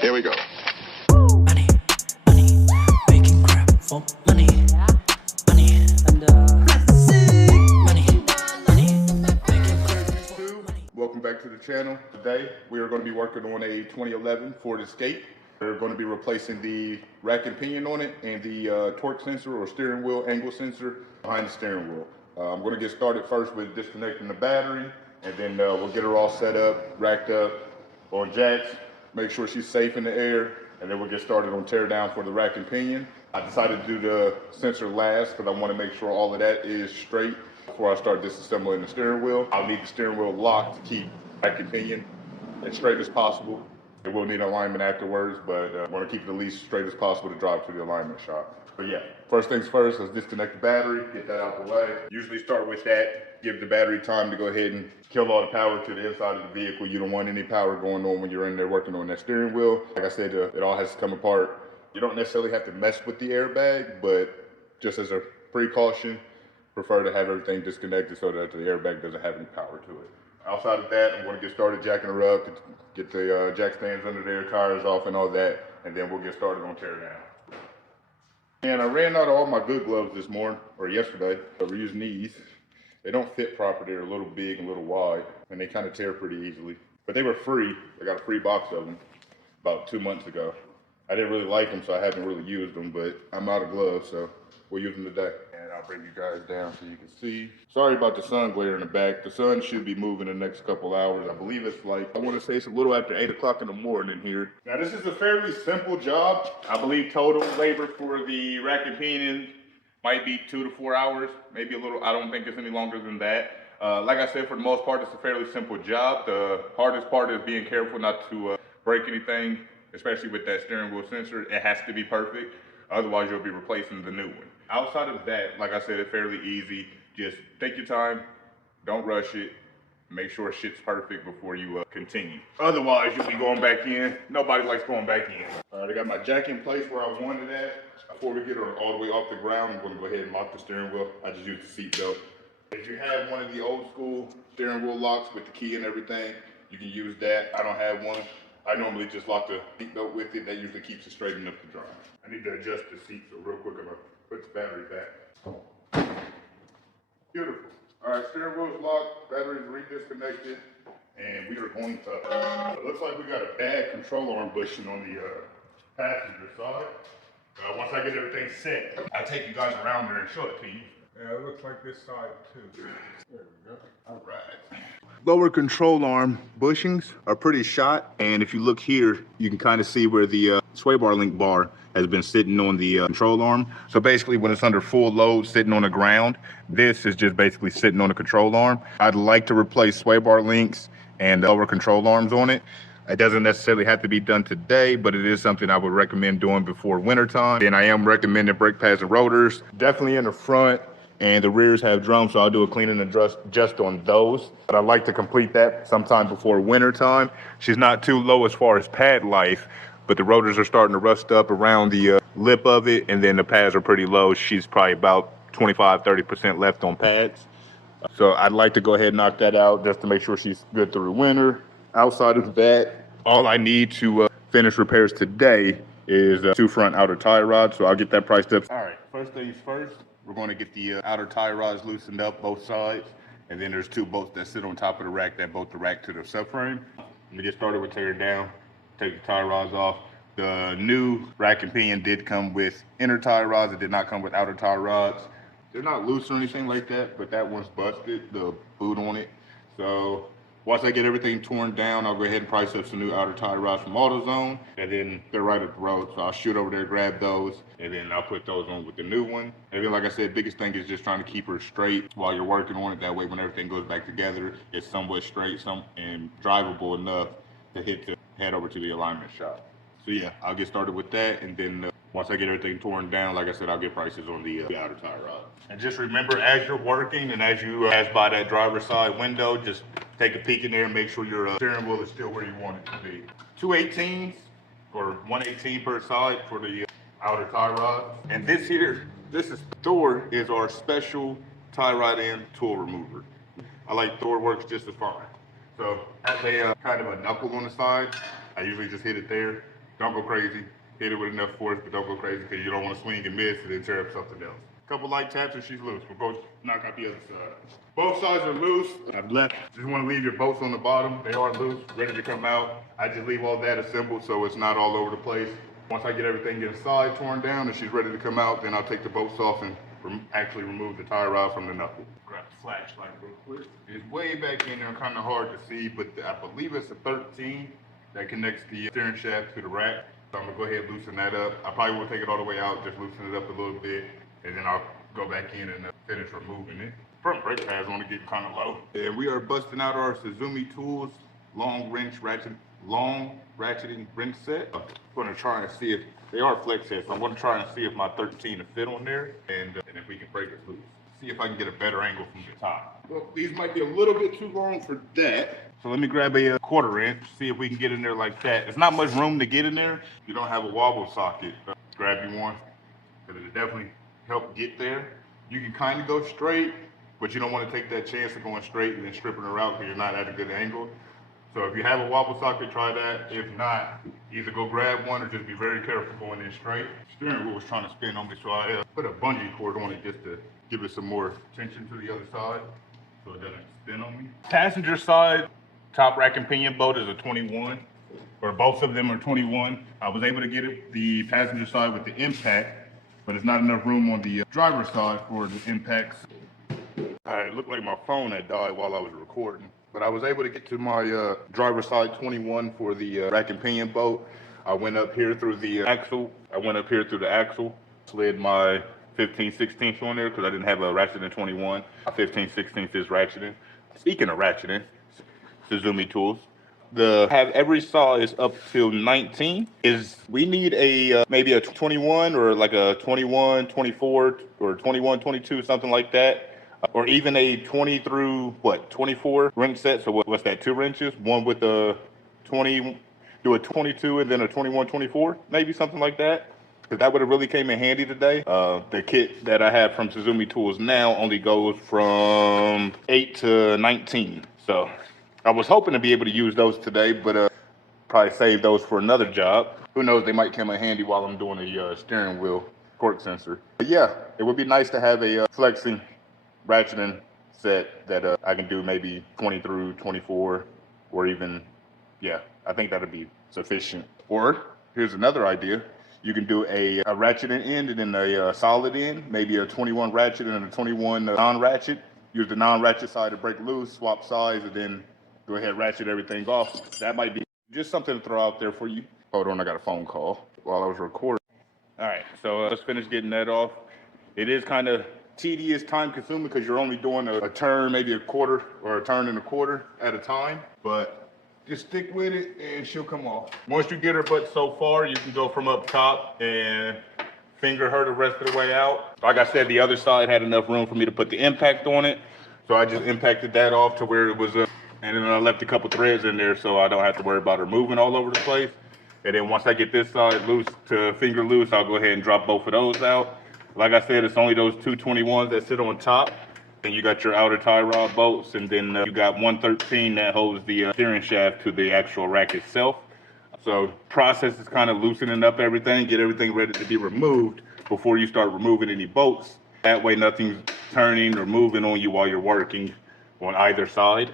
Here we go. Money, money, making crap for money, money, and money, making crap for money. Welcome back to the channel. Today we are going to be working on a 2011 Ford Escape. We're going to be replacing the rack and pinion on it and the torque sensor or steering wheel angle sensor behind the steering wheel. I'm going to get started first with disconnecting the battery, and then we'll get her all set up, racked up on jacks, make sure she's safe in the air, and then we'll get started on tear down for the rack and pinion. I decided to do the sensor last because I want to make sure all of that is straight before I start disassembling the steering wheel. I'll need the steering wheel locked to keep rack and pinion as straight as possible. It will need alignment afterwards, but I want to keep it at least straight as possible to drive to the alignment shop. But yeah, first things first, let's disconnect the battery, get that out the way. Usually start with that, give the battery time to go ahead and kill all the power to the inside of the vehicle. You don't want any power going on when you're in there working on that steering wheel. Like I said, it all has to come apart. You don't necessarily have to mess with the airbag, but just as a precaution, prefer to have everything disconnected so that the airbag doesn't have any power to it. Outside of that, I'm going to get started jacking her up, get the jack stands under there, tires off and all that, and then we'll get started on tear down. And I ran out of all my good gloves this morning, or yesterday, so we're using these. They don't fit properly, they're a little big and a little wide, and they kind of tear pretty easily. But they were free, I got a free box of them about 2 months ago. I didn't really like them, so I haven't really used them, but I'm out of gloves, so we'll use them today. And I'll bring you guys down so you can see. Sorry about the sun glare in the back. The sun should be moving in the next couple hours. I believe it's like, I want to say it's a little after 8 o'clock in the morning here. Now this is a fairly simple job. I believe total labor for the rack and pinion might be 2 to 4 hours, maybe a little. I don't think it's any longer than that. Like I said, for the most part, it's a fairly simple job. The hardest part is being careful not to break anything, especially with that steering wheel sensor. It has to be perfect. Otherwise, you'll be replacing the new one. Outside of that, like I said, it's fairly easy. Just take your time, don't rush it, make sure shit's perfect before you continue. Otherwise, you'll be going back in. Nobody likes going back in. All right, I got my jack in place where I wanted it at. Before we get her all the way off the ground, I'm going to go ahead and lock the steering wheel. I just use the seat belt. If you have one of the old school steering wheel locks with the key and everything, you can use that. I don't have one. I normally just lock the seat belt with it. That usually keeps it straight enough to drive. I need to adjust the seat, so real quick I'm gonna put the battery back. Beautiful. All right, steering wheel's locked, battery's redisconnected, and we are going to, it looks like we got a bad control arm bushing on the passenger side. Once I get everything set, I'll take you guys around there and show it to you. Yeah, it looks like this side too. There we go. All right. Lower control arm bushings are pretty shot, and if you look here, you can kind of see where the sway bar link bar has been sitting on the control arm. So basically, when it's under full load, sitting on the ground, this is just basically sitting on the control arm. I'd like to replace sway bar links and lower control arms on it. It doesn't necessarily have to be done today, but it is something I would recommend doing before wintertime. And I am recommending brake pads and rotors, definitely in the front. And the rears have drums, so I'll do a clean and adjust just on those. But I'd like to complete that sometime before winter time. She's not too low as far as pad life, but the rotors are starting to rust up around the lip of it, and then the pads are pretty low. She's probably about 25–30% left on pads. So I'd like to go ahead and knock that out just to make sure she's good through winter. Outside of that, all I need to finish repairs today is 2 front outer tie rods, so I'll get that priced up. All right, first things first. We're going to get the outer tie rods loosened up both sides, and then there's 2 bolts that sit on top of the rack that bolt the rack to the subframe. Let me get started with tearing down, take the tie rods off. The new rack and pinion did come with inner tie rods. It did not come with outer tie rods. They're not loose or anything like that, but that one's busted, the boot on it. So once I get everything torn down, I'll go ahead and price up some new outer tie rods from AutoZone, and then they're right up the road. So I'll shoot over there, grab those, and then I'll put those on with the new one. And then, like I said, biggest thing is just trying to keep her straight while you're working on it. That way, when everything goes back together, it's somewhat straight and drivable enough to head over to the alignment shop. So yeah, I'll get started with that, and then once I get everything torn down, like I said, I'll get prices on the outer tie rod. And just remember, as you're working and as you pass by that driver's side window, just take a peek in there and make sure your steering wheel is still where you want it to be. 218s or 118 per side for the outer tie rod. And this Thor is our special tie rod end tool remover. I like Thor, works just as fine. So as a kind of a knuckle on the side, I usually just hit it there, Don't go crazy. Hit it with enough force, but don't go crazy because you don't want to swing and miss and then tear up something else. Couple light taps and she's loose. We'll go knock out the other side. Both sides are loose. I've left. Just want to leave your bolts on the bottom. They are loose, ready to come out. I just leave all that assembled so it's not all over the place. Once I get everything inside torn down and she's ready to come out, then I'll take the bolts off and actually remove the tie rod from the knuckle. Grab the flashlight real quick. It's way back in there, kind of hard to see, but I believe it's a 13 that connects the steering shaft to the rack. So I'm gonna go ahead and loosen that up. I probably won't take it all the way out, just loosen it up a little bit, and then I'll go back in and finish removing it. Front brake pads want to get kind of low. And we are busting out our Suzumi Tools long ratcheting wrench set. I'm gonna try and see if they are flex heads. So I'm gonna try and see if my 13 will fit on there, and if we can break it loose. See if I can get a better angle from the top. Well, these might be a little bit too long for that. So let me grab a 1/4 inch, see if we can get in there like that. There's not much room to get in there. You don't have a wobble socket. Grab you one, because it'll definitely help get there. You can kind of go straight, but you don't want to take that chance of going straight and then stripping her out because you're not at a good angle. So if you have a wobble socket, try that. If not, either go grab one or just be very careful going in straight. Steering wheel was trying to spin on me, so I put a bungee cord on it just to give it some more tension to the other side so it doesn't spin on me. Passenger side, top rack and pinion bolt is a 21, or both of them are 21. I was able to get it, the passenger side with the impact, but it's not enough room on the driver's side for the impacts. It looked like my phone had died while I was recording, but I was able to get to my driver's side 21 for the rack and pinion bolt. I went up here through the axle. Slid my 15/16 on there because I didn't have a ratcheting 21. 15/16 is ratcheting. Speaking of ratcheting, Suzumi Tools. Have every saw is up till 19. We need a maybe a 21 or like a 21, 24 or 21, 22, something like that. Or even a 20 through 24 wrench set. So what's that, 2 wrenches? One with a 20, do a 22 and then a 21, 24, maybe something like that. Because that would have really came in handy today. The kit that I have from Suzumi Tools now only goes from 8 to 19. So I was hoping to be able to use those today, but probably save those for another job. Who knows, they might come in handy while I'm doing the steering wheel torque sensor. But yeah, it would be nice to have a flexing ratcheting set that I can do maybe 20 through 24, or even, yeah, I think that'd be sufficient. Or here's another idea. You can do a ratcheting end and then a solid end, maybe a 21 ratchet and a 21 non-ratchet. Use the non-ratchet side to break loose, swap sides, and then go ahead, ratchet everything off. That might be just something to throw out there for you. Hold on, I got a phone call while I was recording. All right, so let's finish getting that off. It is kind of tedious, time consuming because you're only doing a turn, maybe a quarter or a turn and a quarter at a time, but just stick with it and she'll come off. Once you get her butt so far, you can go from up top and finger her the rest of the way out. Like I said, the other side had enough room for me to put the impact on it, so I just impacted that off to where it was and then I left a couple threads in there so I don't have to worry about her moving all over the place. And then once I get this side loose to finger loose, I'll go ahead and drop both of those out. Like I said, it's only those 221s that sit on top. Then you got your outer tie rod bolts, and then you got 113 that holds the steering shaft to the actual rack itself. So process is kind of loosening up everything, get everything ready to be removed before you start removing any bolts. That way nothing's turning or moving on you while you're working on either side.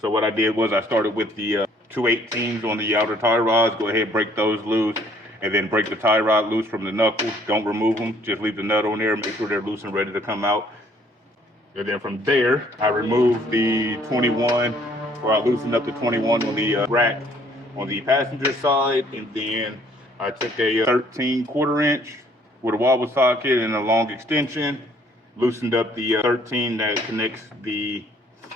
So what I did was I started with the 218s on the outer tie rods. Go ahead, break those loose, and then break the tie rod loose from the knuckle. Don't remove them, just leave the nut on there, make sure they're loose and ready to come out. And then from there, I removed the 21, or I loosened up the 21 on the rack on the passenger side, and then I took a 13/4 inch with a wobble socket and a long extension, loosened up the 13 that connects the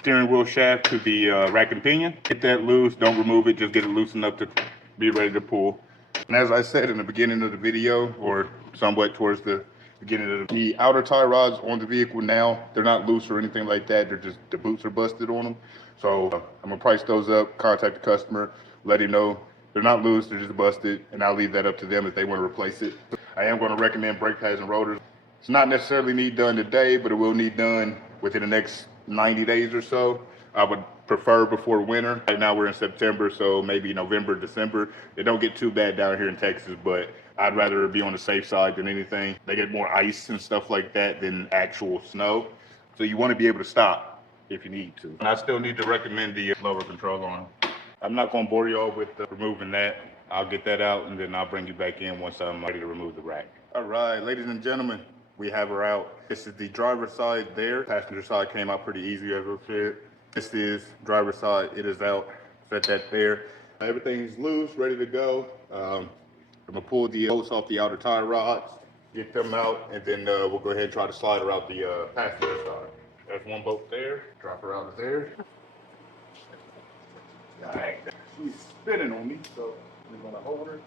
steering wheel shaft to the rack and pinion. Get that loose, don't remove it, just get it loosened up to be ready to pull. And as I said in the beginning of the video, or somewhat towards the beginning of the outer tie rods on the vehicle now, they're not loose or anything like that. They're just, the boots are busted on them. So I'm gonna price those up, contact the customer, let him know they're not loose, they're just busted, and I'll leave that up to them if they want to replace it. I am gonna recommend brake pads and rotors. It's not necessarily need done today, but it will need done within the next 90 days or so. I would prefer before winter. Right now we're in September, so maybe November, December. It don't get too bad down here in Texas, but I'd rather be on the safe side than anything. They get more ice and stuff like that than actual snow. So you want to be able to stop if you need to. And I still need to recommend the lower control on. I'm not going to bore y'all with removing that. I'll get that out and then I'll bring you back in once I'm ready to remove the rack. All right, ladies and gentlemen, we have her out. This is the driver's side there. Passenger side came out pretty easy, as I said. This is driver's side. It is out. Set that there. Everything's loose, ready to go. I'm gonna pull the bolts off the outer tie rods, get them out, and then we'll go ahead and try to slide her out the passenger side. There's one bolt there. Drop her out of there. All right. She's spinning on me, so I'm gonna hold her.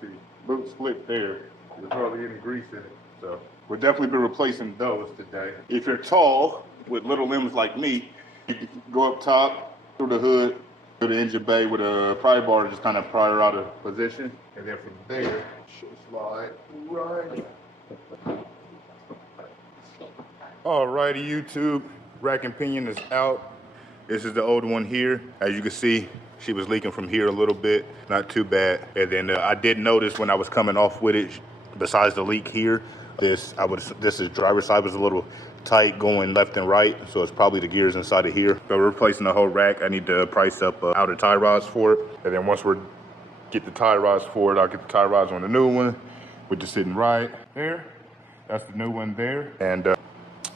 See, boot split there. There's hardly any grease in it. So we'll definitely be replacing those today. If you're tall with little limbs like me, you can go up top through the hood to the engine bay with a pry bar and just kind of pry her out of position. And then from there, she'll slide right. Alrighty, YouTube, rack and pinion is out. This is the old one here. As you can see, she was leaking from here a little bit, not too bad. And then I did notice when I was coming off with it, besides the leak here, this is driver's side was a little tight going left and right, so it's probably the gears inside of here. So we're replacing the whole rack. I need to price up outer tie rods for it, and then once we get the tie rods for it, I'll get the tie rods on the new one, which is sitting right there. That's the new one there, and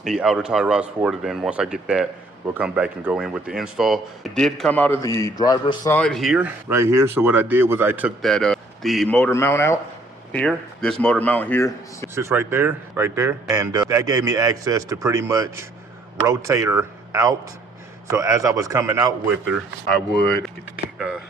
the outer tie rods for it. And then once I get that, we'll come back and go in with the install. It did come out of the driver's side here, right here. So what I did was I took that the motor mount out. Here, this motor mount here sits right there, and that gave me access to pretty much rotate her out. So as I was coming out with her, I would get the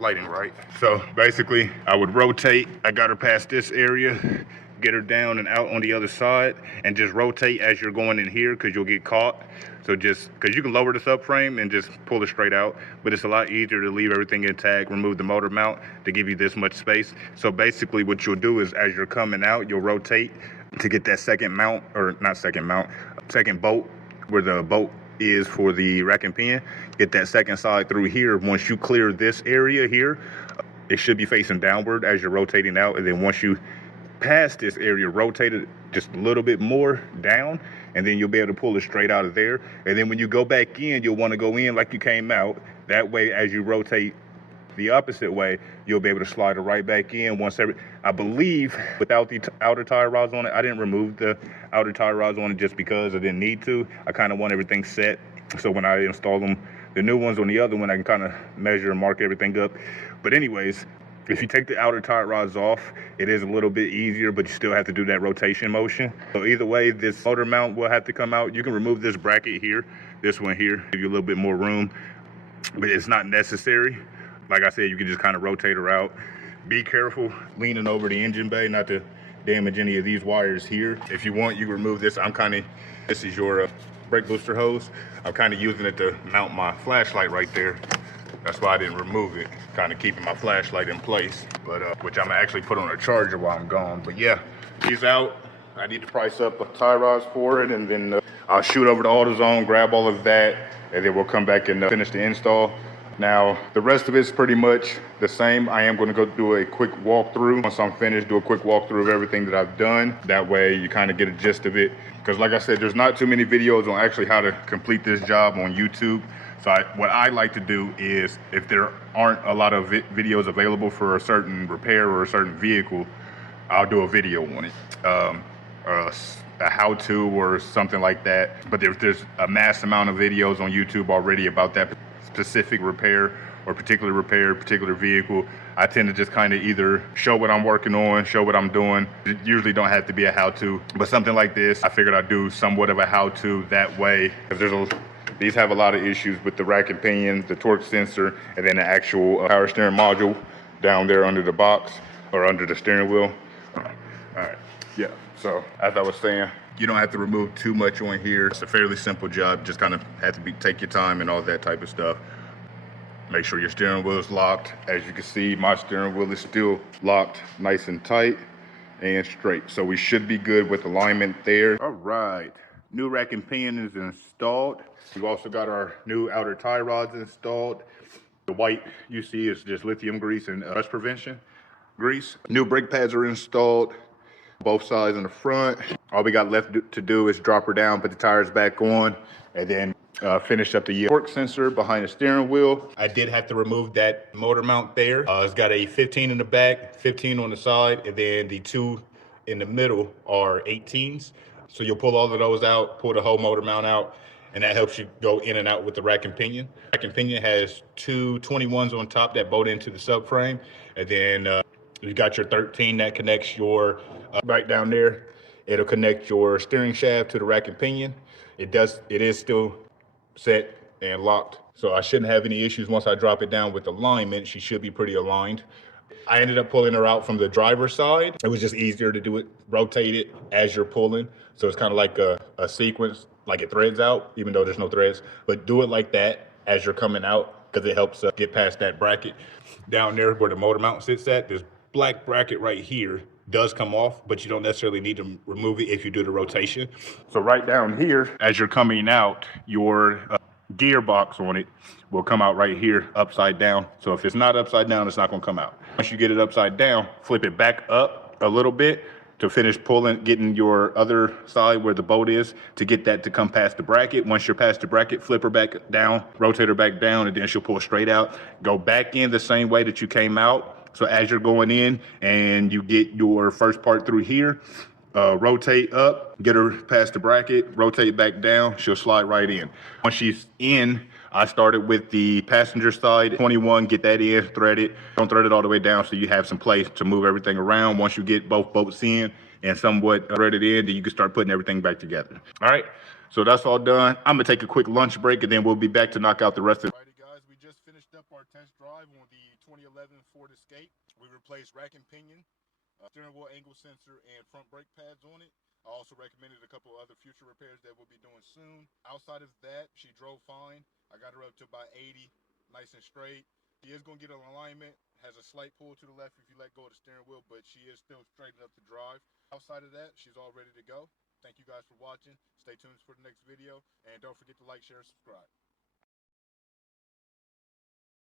lighting right. So basically, I would rotate. I got her past this area, get her down and out on the other side, and just rotate as you're going in here because you'll get caught. So just because you can lower the subframe and just pull it straight out, but it's a lot easier to leave everything intact, remove the motor mount to give you this much space. So basically what you'll do is as you're coming out, you'll rotate to get that second mount, or not second mount, second bolt where the bolt is for the rack and pinion. Get that second side through here. Once you clear this area here, it should be facing downward as you're rotating out. And then once you pass this area, rotate it just a little bit more down, and then you'll be able to pull it straight out of there. And then when you go back in, you'll want to go in like you came out. That way, as you rotate the opposite way, you'll be able to slide it right back in. I believe without the outer tie rods on it, I didn't remove the outer tie rods on it just because I didn't need to. I kind of want everything set, so when I install them, the new ones on the other one, I can kind of measure and mark everything up. But anyways, if you take the outer tie rods off, it is a little bit easier, but you still have to do that rotation motion. So either way, this motor mount will have to come out. You can remove this bracket here, this one here, give you a little bit more room, but it's not necessary. Like I said, you can just kind of rotate her out. Be careful leaning over the engine bay not to damage any of these wires here. If you want, you can remove this. This is your brake booster hose. I'm kind of using it to mount my flashlight right there. That's why I didn't remove it, kind of keeping my flashlight in place, but which I'm gonna actually put on a charger while I'm gone. But yeah, he's out. I need to price up a tie rods for it, and then I'll shoot over to AutoZone, grab all of that, and then we'll come back and finish the install. Now, the rest of it's pretty much the same. I am gonna go do a quick walkthrough. Once I'm finished, do a quick walkthrough of everything that I've done. That way you kind of get a gist of it. Because like I said, there's not too many videos on actually how to complete this job on YouTube. So what I like to do is, if there aren't a lot of videos available for a certain repair or a certain vehicle, I'll do a video on it. A how-to or something like that. But if there's a mass amount of videos on YouTube already about that specific repair or particular vehicle, I tend to just kind of either show what I'm working on, show what I'm doing. It usually don't have to be a how-to, but something like this, I figured I'd do somewhat of a how-to that way. Because these have a lot of issues with the rack and pinion, the torque sensor, and then the actual power steering module down there under the box or under the steering wheel. All right, yeah. So as I was saying, you don't have to remove too much on here. It's a fairly simple job. Just kind of have to take your time and all that type of stuff. Make sure your steering wheel is locked. As you can see, my steering wheel is still locked nice and tight and straight. So we should be good with alignment there. All right, New rack and pinion is installed. We've also got our new outer tie rods installed. The white you see is just lithium grease and rust prevention grease. New brake pads are installed, both sides in the front. All we got left to do is drop her down, put the tires back on, and then finish up the torque sensor behind the steering wheel. I did have to remove that motor mount there. It's got a 15 in the back, 15 on the side, and then the two in the middle are 18s. So you'll pull all of those out, pull the whole motor mount out, and that helps you go in and out with the rack and pinion. Rack and pinion has two 21s on top that bolt into the subframe, and then you got your 13 that connects your, right down there, it'll connect your steering shaft to the rack and pinion. It is still set and locked, so I shouldn't have any issues once I drop it down with alignment. She should be pretty aligned. I ended up pulling her out from the driver's side. It was just easier to do it, rotate it as you're pulling. So it's kind of like a sequence, like it threads out, even though there's no threads. But do it like that as you're coming out, because it helps get past that bracket. Down there where the motor mount sits at, this black bracket right here does come off, but you don't necessarily need to remove it if you do the rotation. So right down here, as you're coming out, your gearbox on it will come out right here upside down. So if it's not upside down, it's not going to come out. Once you get it upside down, flip it back up a little bit to finish pulling, getting your other side where the bolt is, to get that to come past the bracket. Once you're past the bracket, flip her back down, rotate her back down, and then she'll pull straight out. Go back in the same way that you came out. So as you're going in and you get your first part through here, rotate up, get her past the bracket, rotate back down, she'll slide right in. Once she's in, I started with the passenger side 21, get that in, thread it. Don't thread it all the way down so you have some place to move everything around. Once you get both bolts in and somewhat threaded in, then you can start putting everything back together. All right, so that's all done. I'm gonna take a quick lunch break and then we'll be back to knock out the rest of it. Alrighty guys, we just finished up our test drive on the 2011 Ford Escape. We replaced rack and pinion, steering wheel angle sensor, and front brake pads on it. I also recommended a couple other future repairs that we'll be doing soon. Outside of that, she drove fine. I got her up to about 80, nice and straight. She is going to get an alignment, has a slight pull to the left if you let go of the steering wheel, but she is still straight enough to drive. Outside of that, she's all ready to go. Thank you guys for watching. Stay tuned for the next video, and don't forget to like, share, and subscribe.